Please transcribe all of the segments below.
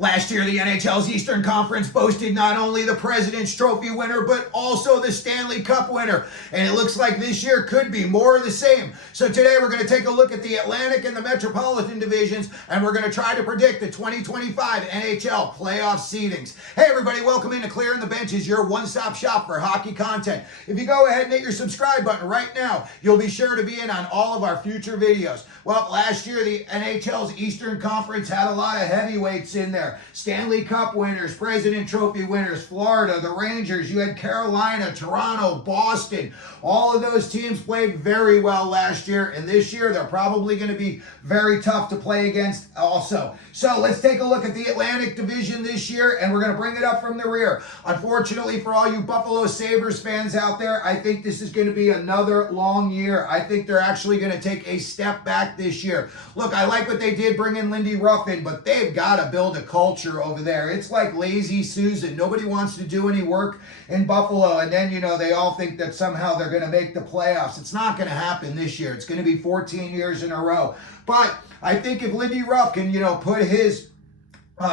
Last year, the NHL's Eastern Conference boasted not only the President's Trophy winner, but also the Stanley Cup winner. And it looks like this year could be more of the same. So today we're going to take a look at the Atlantic and the Metropolitan divisions, and we're going to try to predict the 2025 NHL playoff seedings. Hey everybody, welcome into Clearing the Benches, your one-stop shop for hockey content. If you go ahead and hit your subscribe button right now, you'll be sure to be in on all of our future videos. Well, last year, the NHL's Eastern Conference had a lot of heavyweights in there. Stanley Cup winners, President Trophy winners, Florida, the Rangers, you had Carolina, Toronto, Boston. All of those teams played very well last year, and this year they're probably going to be very tough to play against also. So let's take a look at the Atlantic Division this year, and we're going to bring it up from the rear. Unfortunately for all you Buffalo Sabres fans out there, I think this is going to be another long year. I think they're actually going to take a step back this year. Look, I like what they did bringing Lindy Ruff in, but they've got to build a culture over there. It's like lazy Susan. Nobody wants to do any work in Buffalo, and then, they all think that somehow they're going to make the playoffs. It's not going to happen this year. It's going to be 14 years in a row. But I think if Lindy Ruff can, put his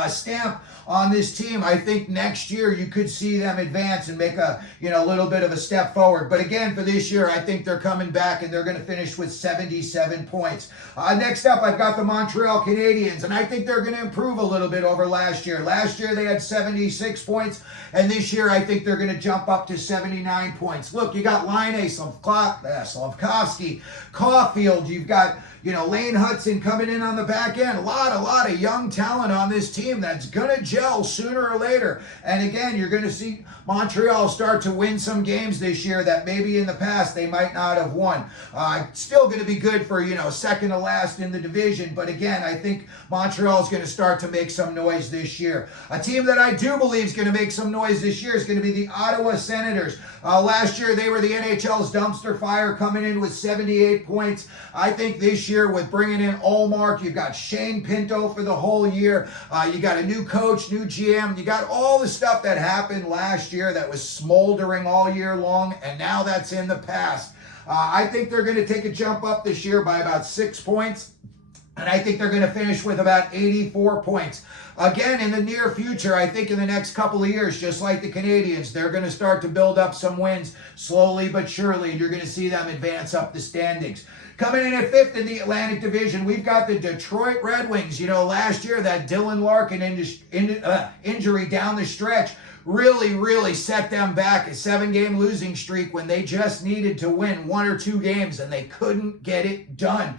stamp on this team, I think next year you could see them advance and make a little bit of a step forward. But again, for this year, I think they're coming back and they're going to finish with 77 points. Next up, I've got the Montreal Canadiens, and I think they're going to improve a little bit over last year. Last year they had 76 points, and this year I think they're going to jump up to 79 points. Look, you got Laine, Slavkovsky, Caulfield, you've got Lane Hudson coming in on the back end. A lot of young talent on this team that's going to gel sooner or later. And again, you're going to see Montreal start to win some games this year that maybe in the past they might not have won. Still going to be good for, second to last in the division. But again, I think Montreal is going to start to make some noise this year. A team that I do believe is going to make some noise this year is going to be the Ottawa Senators. Last year, they were the NHL's dumpster fire, coming in with 78 points. I think this year, with bringing in Ullmark, you've got Shane Pinto for the whole year. You got a new coach, new GM. You got all the stuff that happened last year that was smoldering all year long, and now that's in the past. I think they're going to take a jump up this year by about 6 points. And I think they're going to finish with about 84 points. Again, in the near future, I think in the next couple of years, just like the Canadiens, they're going to start to build up some wins slowly but surely, and you're going to see them advance up the standings. Coming in at fifth in the Atlantic Division, we've got the Detroit Red Wings. Last year, that Dylan Larkin injury down the stretch really set them back. A 7-game losing streak when they just needed to win 1 or 2 games, and they couldn't get it done.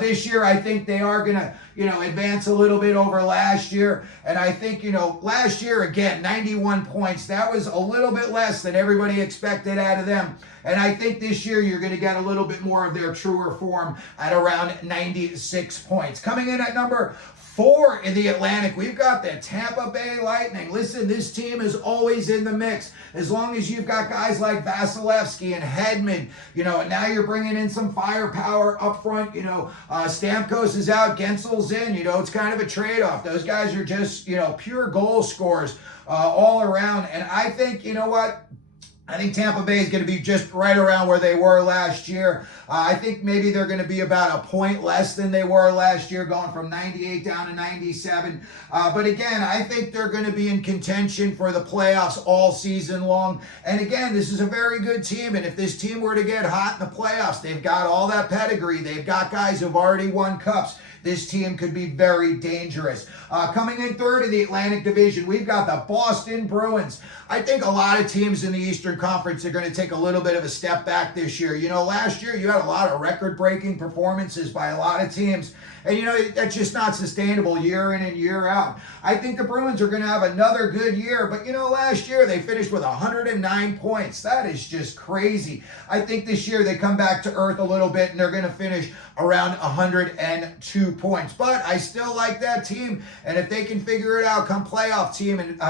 This year, I think they are going to, advance a little bit over last year. And I think, last year, again, 91 points. That was a little bit less than everybody expected out of them. And I think this year, you're going to get a little bit more of their truer form at around 96 points. Coming in at number 4 in the Atlantic, we've got the Tampa Bay Lightning. Listen, this team is always in the mix. As long as you've got guys like Vasilevsky and Hedman, and now you're bringing in some firepower up front. Stamkos is out, Gensel's in. It's kind of a trade-off. Those guys are just, pure goal scorers all around. And I think, I think Tampa Bay is going to be just right around where they were last year. I think maybe they're going to be about a point less than they were last year, going from 98 down to 97. But again, I think they're going to be in contention for the playoffs all season long. And again, this is a very good team. And if this team were to get hot in the playoffs, they've got all that pedigree. They've got guys who've already won cups. This team could be very dangerous. Coming in third in the Atlantic Division, we've got the Boston Bruins. I think a lot of teams in the Eastern Conference are going to take a little bit of a step back this year. Last year you had a lot of record-breaking performances by a lot of teams. And, that's just not sustainable year in and year out. I think the Bruins are going to have another good year. But, last year they finished with 109 points. That is just crazy. I think this year they come back to earth a little bit, and they're going to finish around 102 points. But I still like that team. And if they can figure it out come playoff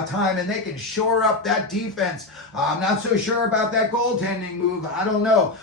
time and they can shore up that defense, I'm not so sure about that goaltending move. I don't know.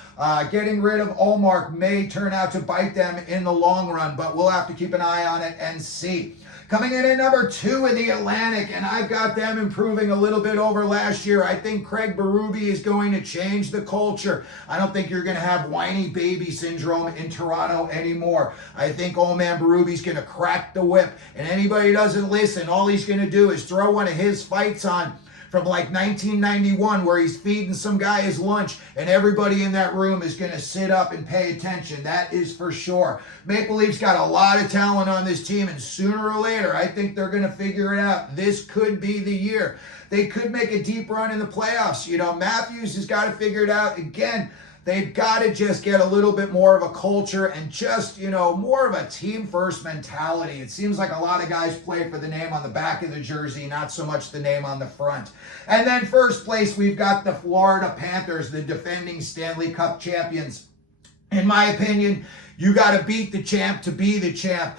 Getting rid of Ullmark may turn out to bite them in the long run, but we'll have to keep an eye on it and see. Coming in at number 2 in the Atlantic, and I've got them improving a little bit over last year. I think Craig Berube is going to change the culture. I don't think you're going to have whiny baby syndrome in Toronto anymore. I think old man Berube's going to crack the whip, and anybody who doesn't listen, all he's going to do is throw one of his fights on from like 1991 where he's feeding some guy his lunch and everybody in that room is going to sit up and pay attention. That is for sure. Maple Leafs got a lot of talent on this team, and sooner or later I think they're going to figure it out. This could be the year. They could make a deep run in the playoffs. You know, Matthews has got to figure it out. Again, they've got to just get a little bit more of a culture and just, you know, more of a team-first mentality. It seems like a lot of guys play for the name on the back of the jersey, not so much the name on the front. And then first place, we've got the Florida Panthers, the defending Stanley Cup champions. In my opinion, you got to beat the champ to be the champ.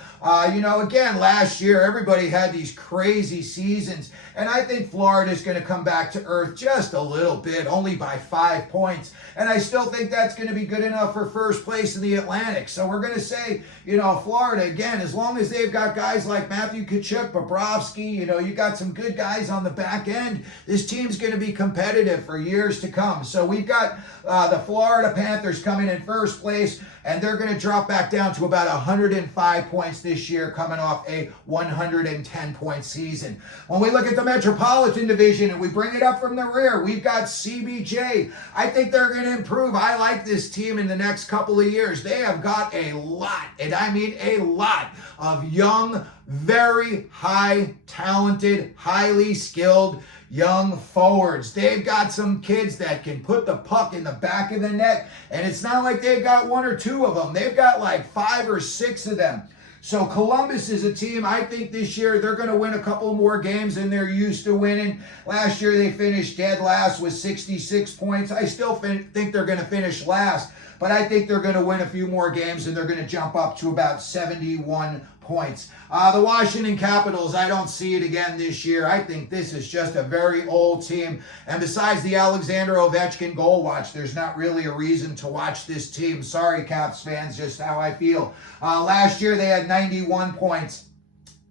You know, again, last year, everybody had these crazy seasons, and I think Florida's going to come back to earth just a little bit, only by 5 points. And I still think that's going to be good enough for first place in the Atlantic. So we're going to say, you know, Florida, again, as long as they've got guys like Matthew Tkachuk, Bobrovsky, you know, you got some good guys on the back end, this team's going to be competitive for years to come. So we've got the Florida Panthers coming in first place, and they're going to drop back down to about 105 points this year, coming off a 110-point season. When we look at the Metropolitan Division and we bring it up from the rear, we've got CBJ. I think they're going to improve. I like this team in the next couple of years. They have got a lot, and I mean a lot, of young, very high talented, highly skilled young forwards. They've got some kids that can put the puck in the back of the net, and it's not like they've got 1 or 2 of them. They've got like 5 or 6 of them. So Columbus is a team, I think this year they're going to win a couple more games than they're used to winning. Last year they finished dead last with 66 points. I still think they're going to finish last, but I think they're going to win a few more games and they're going to jump up to about 71 points. The Washington Capitals, I don't see it again this year. I think this is just a very old team. And besides the Alexander Ovechkin goal watch, there's not really a reason to watch this team. Sorry, Caps fans, just how I feel. Last year they had 91 points.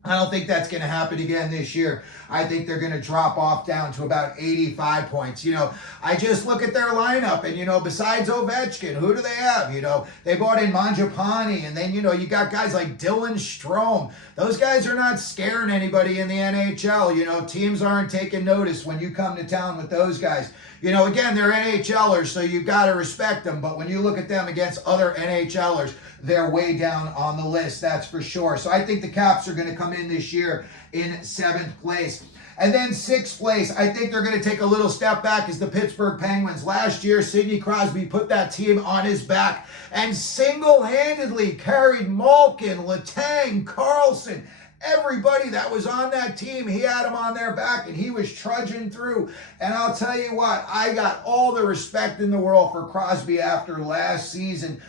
I don't think that's going to happen again this year. I think they're going to drop off down to about 85 points. You know, I just look at their lineup and, you know, besides Ovechkin, who do they have? You know, they brought in Mangiapane, and then, you know, you got guys like Dylan Strome. Those guys are not scaring anybody in the NHL. You know, teams aren't taking notice when you come to town with those guys. You know, again, they're NHLers, so you've got to respect them. But when you look at them against other NHLers, they're way down on the list, that's for sure. So I think the Caps are going to come in this year in 7th place. And then 6th place, I think they're going to take a little step back as the Pittsburgh Penguins. Last year, Sidney Crosby put that team on his back and single-handedly carried Malkin, Letang, Carlson, everybody that was on that team, he had them on their back, and he was trudging through. And I'll tell you what, I got all the respect in the world for Crosby after last season.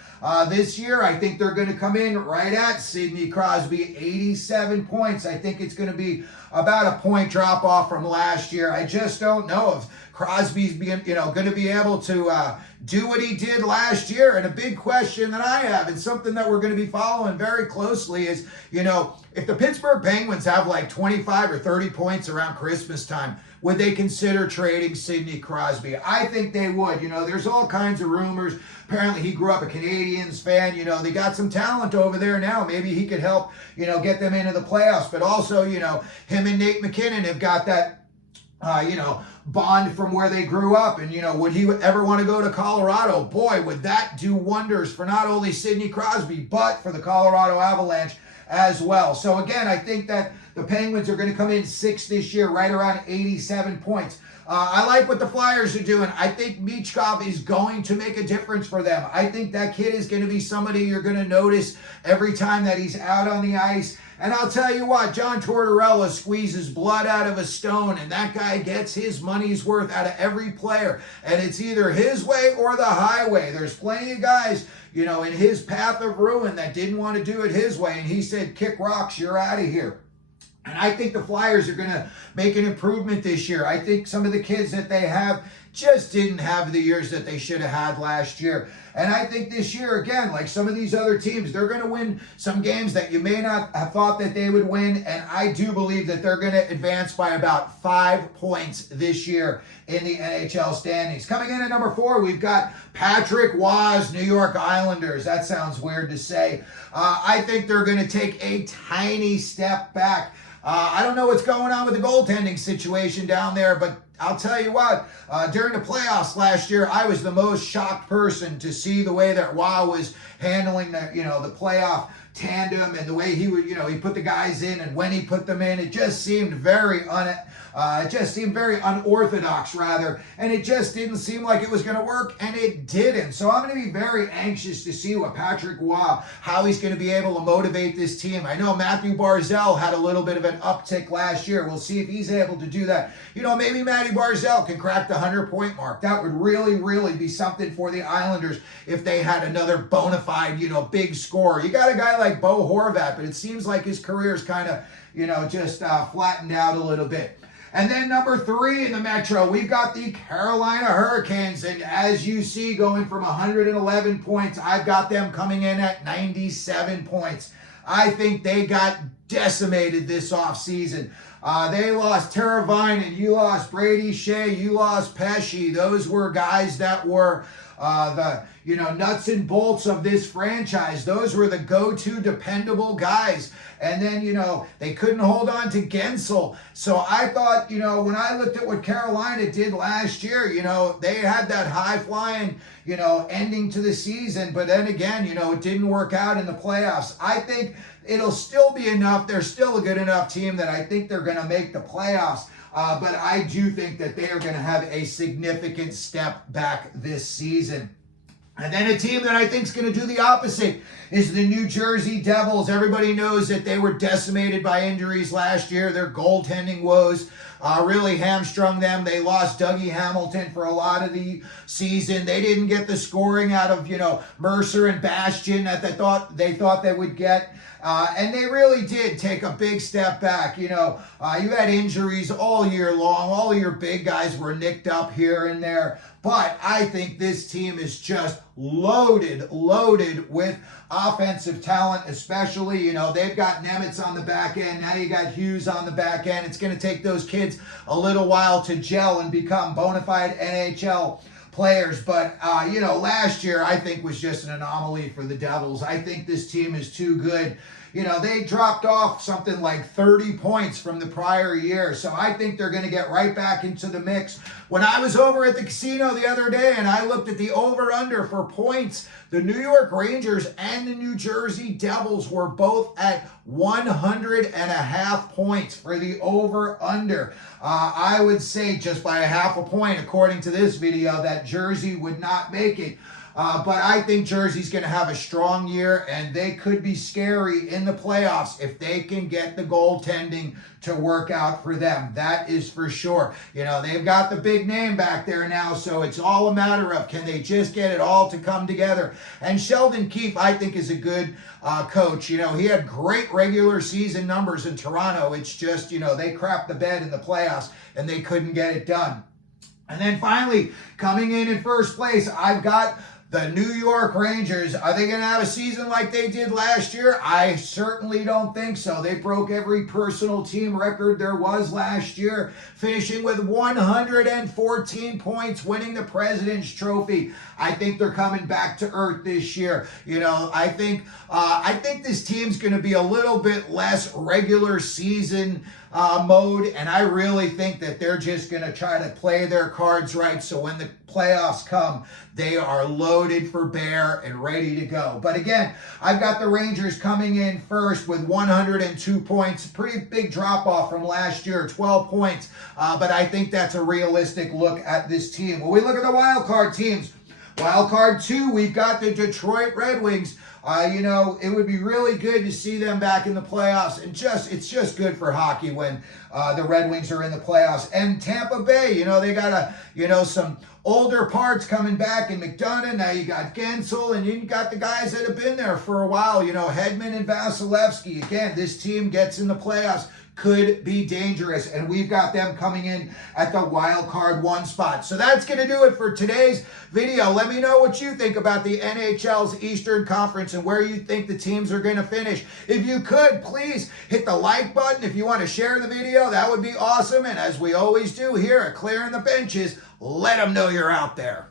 This year, I think they're going to come in right at Sidney Crosby, 87 points. I think it's going to be about a point drop off from last year. I just don't know if Crosby's being, you know, going to be able to do what he did last year. And a big question that I have, and something that we're going to be following very closely, is, you know, if the Pittsburgh Penguins have like 25 or 30 points around Christmas time, would they consider trading Sidney Crosby? I think they would. You know, there's all kinds of rumors. Apparently he grew up a Canadiens fan. You know, they got some talent over there now. Maybe he could help, you know, get them into the playoffs. But also, you know, him and Nate McKinnon have got that, you know, bond from where they grew up. And, you know, would he ever want to go to Colorado? Boy, would that do wonders for not only Sidney Crosby, but for the Colorado Avalanche as well. So again, I think that the Penguins are going to come in 6th this year, right around 87 points. I like what the Flyers are doing. I think Michkov is going to make a difference for them. I think that kid is going to be somebody you're going to notice every time that he's out on the ice. And I'll tell you what, John Tortorella squeezes blood out of a stone, and that guy gets his money's worth out of every player. And it's either his way or the highway. There's plenty of guys, you know, in his path of ruin that didn't want to do it his way. And he said, kick rocks, you're out of here. And I think the Flyers are going to make an improvement this year. I think some of the kids that they have just didn't have the years that they should have had last year. And I think this year, again, like some of these other teams, they're going to win some games that you may not have thought that they would win. And I do believe that they're going to advance by about 5 points this year in the NHL standings. Coming in at number 4, we've got Patrick Waugh's New York Islanders. That sounds weird to say. I think they're going to take a tiny step back. I don't know what's going on with the goaltending situation down there, but I'll tell you what, during the playoffs last year, I was the most shocked person to see the way that Waugh was handling the playoff tandem and the way he would, he put the guys in and when he put them in. It just seemed very unorthodox, rather, and it just didn't seem like it was going to work, and it didn't. So I'm going to be very anxious to see what Patrick Waugh, how he's going to be able to motivate this team. I know Matthew Barzal had a little bit of an uptick last year. We'll see if he's able to do that. Maybe Matty Barzal can crack the 100-point mark. That would really, really be something for the Islanders if they had another bona fide, big scorer. You got a guy like Bo Horvat, but it seems like his career is kind of, just flattened out a little bit. And then number 3 in the Metro, we've got the Carolina Hurricanes. And as you see, going from 111 points, I've got them coming in at 97 points. I think they got decimated this offseason. They lost Teravainen, you lost Brady Shea, you lost Pesce. Those were guys that were the nuts and bolts of this franchise. Those were the go-to dependable guys. And then, they couldn't hold on to Gensel. So I thought, when I looked at what Carolina did last year, they had that high-flying, ending to the season. But then again, it didn't work out in the playoffs. I think it'll still be enough. They're still a good enough team that I think they're going to make the playoffs. But I do think that they are going to have a significant step back this season. And then a team that I think is going to do the opposite is the New Jersey Devils. Everybody knows that they were decimated by injuries last year. Their goaltending woes really hamstrung them. They lost Dougie Hamilton for a lot of the season. They didn't get the scoring out of, Mercer and Bastian that they thought they would get. And they really did take a big step back. You had injuries all year long. All of your big guys were nicked up here and there. But I think this team is just loaded with offensive talent, especially, they've got Nemitz on the back end. Now you got Hughes on the back end. It's going to take those kids a little while to gel and become bona fide NHL players. But, last year I think was just an anomaly for the Devils. I think this team is too good. They dropped off something like 30 points from the prior year. So I think they're going to get right back into the mix. When I was over at the casino the other day and I looked at the over-under for points, the New York Rangers and the New Jersey Devils were both at 100.5 points for the over-under. I would say just by a half a point, according to this video, that Jersey would not make it. But I think Jersey's going to have a strong year, and they could be scary in the playoffs if they can get the goaltending to work out for them. That is for sure. They've got the big name back there now, so it's all a matter of can they just get it all to come together. And Sheldon Keefe, I think, is a good coach. He had great regular season numbers in Toronto. It's just, they crapped the bed in the playoffs, and they couldn't get it done. And then finally, coming in first place, I've got the New York Rangers. Are they going to have a season like they did last year? I certainly don't think so. They broke every personal team record there was last year, finishing with 114 points, winning the President's Trophy. I think they're coming back to earth this year. I think this team's going to be a little bit less regular season mode, and I really think that they're just going to try to play their cards right, so when the playoffs come, they are loaded for bear and ready to go. But again, I've got the Rangers coming in first with 102 points. Pretty big drop-off from last year, 12 points, but I think that's a realistic look at this team. When we look at the wild card teams, wild card 2, we've got the Detroit Red Wings. It would be really good to see them back in the playoffs, and it's just good for hockey when the Red Wings are in the playoffs. And Tampa Bay, they got some older parts coming back in McDonough. Now you got Gensel, and you got the guys that have been there for a while, Hedman and Vasilevsky. Again, this team gets in the playoffs. could be dangerous, and we've got them coming in at the wild card 1 spot. So that's going to do it for today's video. Let me know what you think about the NHL's Eastern Conference and where you think the teams are going to finish. If you could, please hit the like button. If you want to share the video, that would be awesome. And as we always do here at Clearing the Benches, let them know you're out there.